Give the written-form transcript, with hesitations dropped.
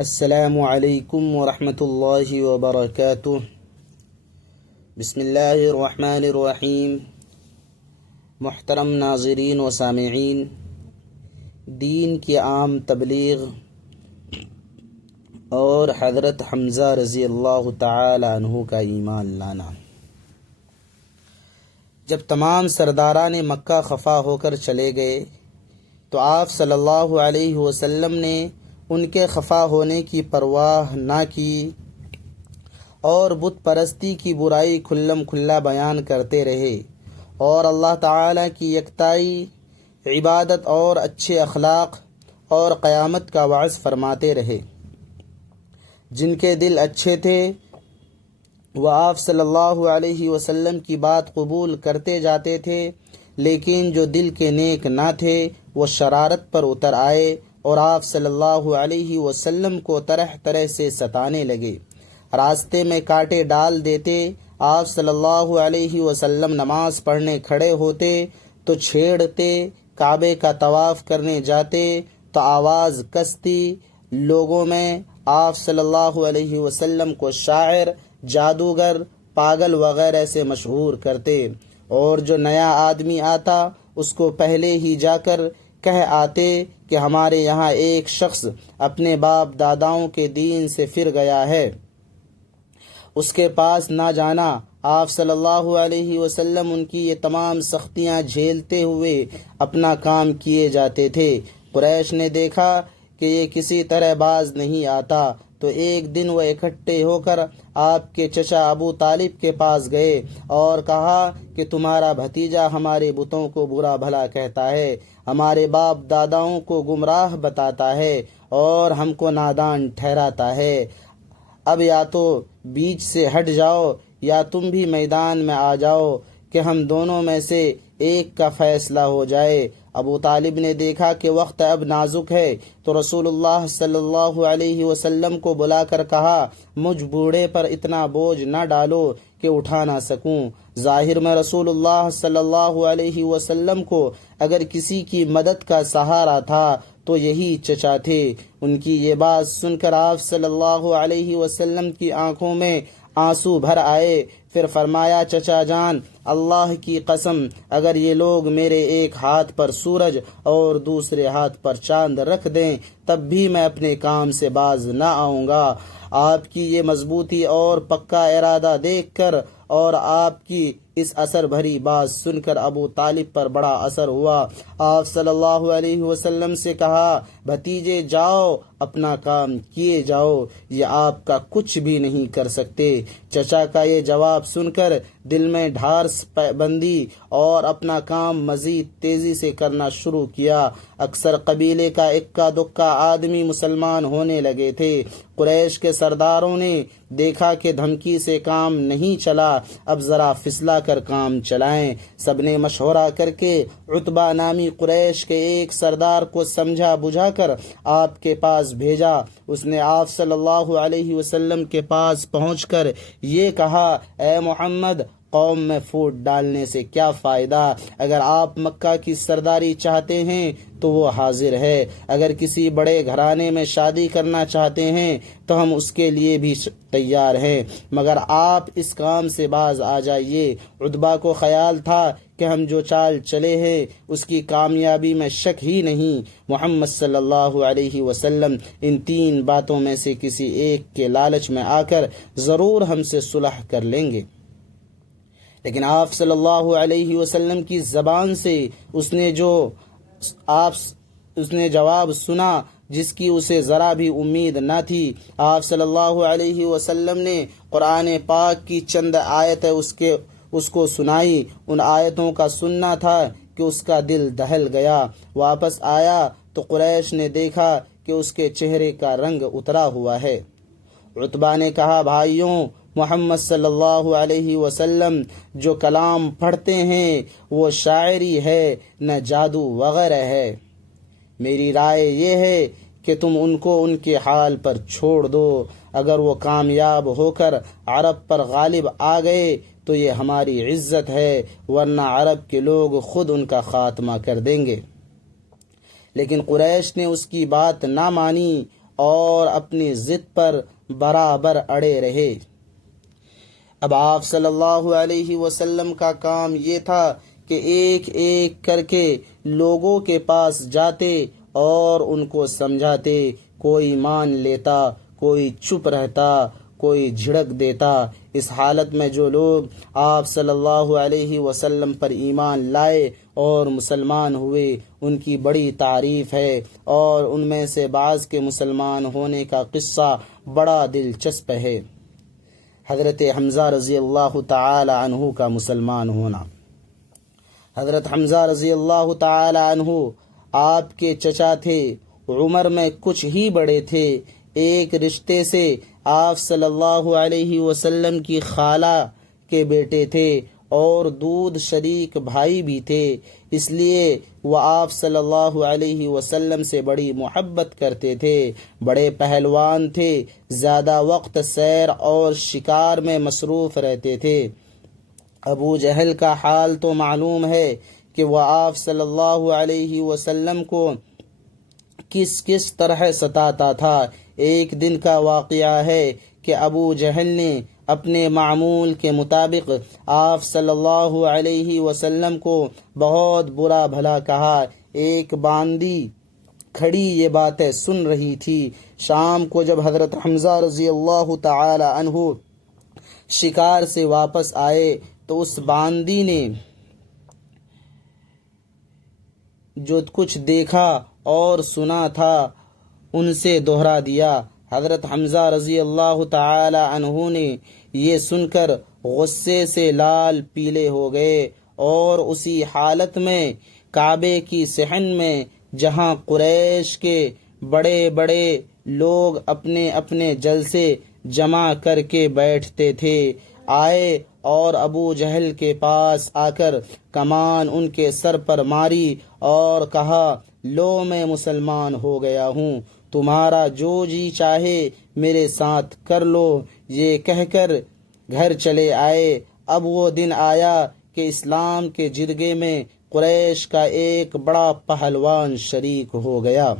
السلام علیکم ورحمۃ اللہ وبرکاتہ۔ بسم اللہ الرحمن الرحیم۔ محترم ناظرین و سامعین، دین کی عام تبلیغ اور حضرت حمزہ رضی اللہ تعالی عنہ کا ایمان لانا۔ جب تمام سرداران مکہ خفا ہو کر چلے گئے تو آپ صلی اللہ علیہ وسلم نے ان کے خفا ہونے کی پرواہ نہ کی اور بت پرستی کی برائی کھلم کھلا بیان کرتے رہے اور اللہ تعالی کی یکتائی، عبادت اور اچھے اخلاق اور قیامت کا وعظ فرماتے رہے۔ جن کے دل اچھے تھے وہ آپ صلی اللہ علیہ وسلم کی بات قبول کرتے جاتے تھے، لیکن جو دل کے نیک نہ تھے وہ شرارت پر اتر آئے اور آپ صلی اللہ علیہ وسلم کو طرح طرح سے ستانے لگے۔ راستے میں کانٹے ڈال دیتے۔ آپ صلی اللہ علیہ وسلم نماز پڑھنے کھڑے ہوتے تو چھیڑتے، کعبے کا طواف کرنے جاتے تو آواز کستی، لوگوں میں آپ صلی اللہ علیہ وسلم کو شاعر، جادوگر، پاگل وغیرہ سے مشہور کرتے، اور جو نیا آدمی آتا اس کو پہلے ہی جا کر کہہ آتے کہ ہمارے یہاں ایک شخص اپنے باپ داداؤں کے دین سے پھر گیا ہے، اس کے پاس نہ جانا۔ آپ صلی اللہ علیہ وسلم ان کی یہ تمام سختیاں جھیلتے ہوئے اپنا کام کیے جاتے تھے۔ قریش نے دیکھا کہ یہ کسی طرح باز نہیں آتا تو ایک دن وہ اکٹھے ہو کر آپ کے چچا ابو طالب کے پاس گئے اور کہا کہ تمہارا بھتیجا ہمارے بتوں کو برا بھلا کہتا ہے، ہمارے باپ داداؤں کو گمراہ بتاتا ہے اور ہم کو نادان ٹھہراتا ہے۔ اب یا تو بیچ سے ہٹ جاؤ یا تم بھی میدان میں آ جاؤ کہ ہم دونوں میں سے ایک کا فیصلہ ہو جائے۔ ابو طالب نے دیکھا کہ وقت اب نازک ہے تو رسول اللہ صلی اللہ علیہ وسلم کو بلا کر کہا، مجھ بوڑھے پر اتنا بوجھ نہ ڈالو کہ اٹھا نہ سکوں۔ ظاہر میں رسول اللہ صلی اللہ علیہ وسلم کو اگر کسی کی مدد کا سہارا تھا تو یہی چچا تھے۔ ان کی یہ بات سن کر آپ صلی اللہ علیہ وسلم کی آنکھوں میں آنسو بھر آئے۔ پھر فرمایا، چچا جان، اللہ کی قسم اگر یہ لوگ میرے ایک ہاتھ پر سورج اور دوسرے ہاتھ پر چاند رکھ دیں تب بھی میں اپنے کام سے باز نہ آؤں گا۔ آپ کی یہ مضبوطی اور پکا ارادہ دیکھ کر اور آپ کی اس اثر بھری بات سن کر ابو طالب پر بڑا اثر ہوا۔ آپ صلی اللہ علیہ وسلم سے کہا، بھتیجے جاؤ اپنا کام کیے جاؤ، یہ آپ کا کچھ بھی نہیں کر سکتے۔ چچا کا یہ جواب سن کر دل میں ڈھارس بندی اور اپنا کام مزید تیزی سے کرنا شروع کیا۔ اکثر قبیلے کا اکا دکا آدمی مسلمان ہونے لگے تھے۔ قریش کے سرداروں نے دیکھا کہ دھمکی سے کام نہیں چلا، اب ذرا پھسلا کر کام چلائیں۔ سب نے مشورہ کر کے عتبہ نامی قریش کے ایک سردار کو سمجھا بجھا کر آپ کے پاس بھیجا۔ اس نے آپ صلی اللہ علیہ وسلم کے پاس پہنچ کر یہ کہا، اے محمد، قوم میں پھوٹ ڈالنے سے کیا فائدہ؟ اگر آپ مکہ کی سرداری چاہتے ہیں تو وہ حاضر ہے، اگر کسی بڑے گھرانے میں شادی کرنا چاہتے ہیں تو ہم اس کے لیے بھی تیار ہیں، مگر آپ اس کام سے باز آ جائیے۔ عتبہ کو خیال تھا کہ ہم جو چال چلے ہیں اس کی کامیابی میں شک ہی نہیں۔ محمد صلی اللہ علیہ وسلم ان تین باتوں میں سے کسی ایک کے لالچ میں آ کر ضرور ہم سے صلح کر لیں گے، لیکن آپ صلی اللہ علیہ وسلم کی زبان سے اس نے جواب سنا جس کی اسے ذرا بھی امید نہ تھی۔ آپ صلی اللہ علیہ وسلم نے قرآن پاک کی چند آیتیں اس کو سنائی۔ ان آیتوں کا سننا تھا کہ اس کا دل دہل گیا۔ واپس آیا تو قریش نے دیکھا کہ اس کے چہرے کا رنگ اترا ہوا ہے۔ عتبہ نے کہا، بھائیوں، محمد صلی اللہ علیہ وسلم جو کلام پڑھتے ہیں وہ شاعری ہے نہ جادو وغیرہ ہے۔ میری رائے یہ ہے کہ تم ان کو ان کے حال پر چھوڑ دو۔ اگر وہ کامیاب ہو کر عرب پر غالب آ گئے تو یہ ہماری عزت ہے، ورنہ عرب کے لوگ خود ان کا خاتمہ کر دیں گے۔ لیکن قریش نے اس کی بات نہ مانی اور اپنی ضد پر برابر اڑے رہے۔ اب آپ صلی اللہ علیہ وسلم کا کام یہ تھا کہ ایک ایک کر کے لوگوں کے پاس جاتے اور ان کو سمجھاتے۔ کوئی مان لیتا، کوئی چپ رہتا، کوئی جھڑک دیتا۔ اس حالت میں جو لوگ آپ صلی اللہ علیہ وسلم پر ایمان لائے اور مسلمان ہوئے، ان کی بڑی تعریف ہے، اور ان میں سے بعض کے مسلمان ہونے کا قصہ بڑا دلچسپ ہے۔ حضرت حمزہ رضی اللہ تعالی عنہ کا مسلمان ہونا۔ حضرت حمزہ رضی اللہ تعالی عنہ آپ کے چچا تھے، عمر میں کچھ ہی بڑے تھے۔ ایک رشتے سے آپ صلی اللہ علیہ وسلم کی خالہ کے بیٹے تھے اور دودھ شریک بھائی بھی تھے، اس لیے وہ آپ صلی اللہ علیہ وسلم سے بڑی محبت کرتے تھے۔ بڑے پہلوان تھے، زیادہ وقت سیر اور شکار میں مصروف رہتے تھے۔ ابو جہل کا حال تو معلوم ہے کہ وہ آپ صلی اللہ علیہ وسلم کو کس کس طرح ستاتا تھا۔ ایک دن کا واقعہ ہے کہ ابو جہل نے اپنے معمول کے مطابق آپ صلی اللہ علیہ وسلم کو بہت برا بھلا کہا۔ ایک باندی کھڑی یہ باتیں سن رہی تھی۔ شام کو جب حضرت حمزہ رضی اللہ تعالی عنہ شکار سے واپس آئے تو اس باندی نے جو کچھ دیکھا اور سنا تھا ان سے دوہرا دیا۔ حضرت حمزہ رضی اللہ تعالی عنہ نے یہ سن کر غصے سے لال پیلے ہو گئے، اور اسی حالت میں کعبے کی صحن میں جہاں قریش کے بڑے بڑے لوگ اپنے اپنے جلسے جمع کر کے بیٹھتے تھے، آئے اور ابو جہل کے پاس آ کر کمان ان کے سر پر ماری اور کہا، لو میں مسلمان ہو گیا ہوں، تمہارا جو جی چاہے میرے ساتھ کر لو۔ یہ کہہ کر گھر چلے آئے۔ اب وہ دن آیا کہ اسلام کے جرگے میں قریش کا ایک بڑا پہلوان شریک ہو گیا۔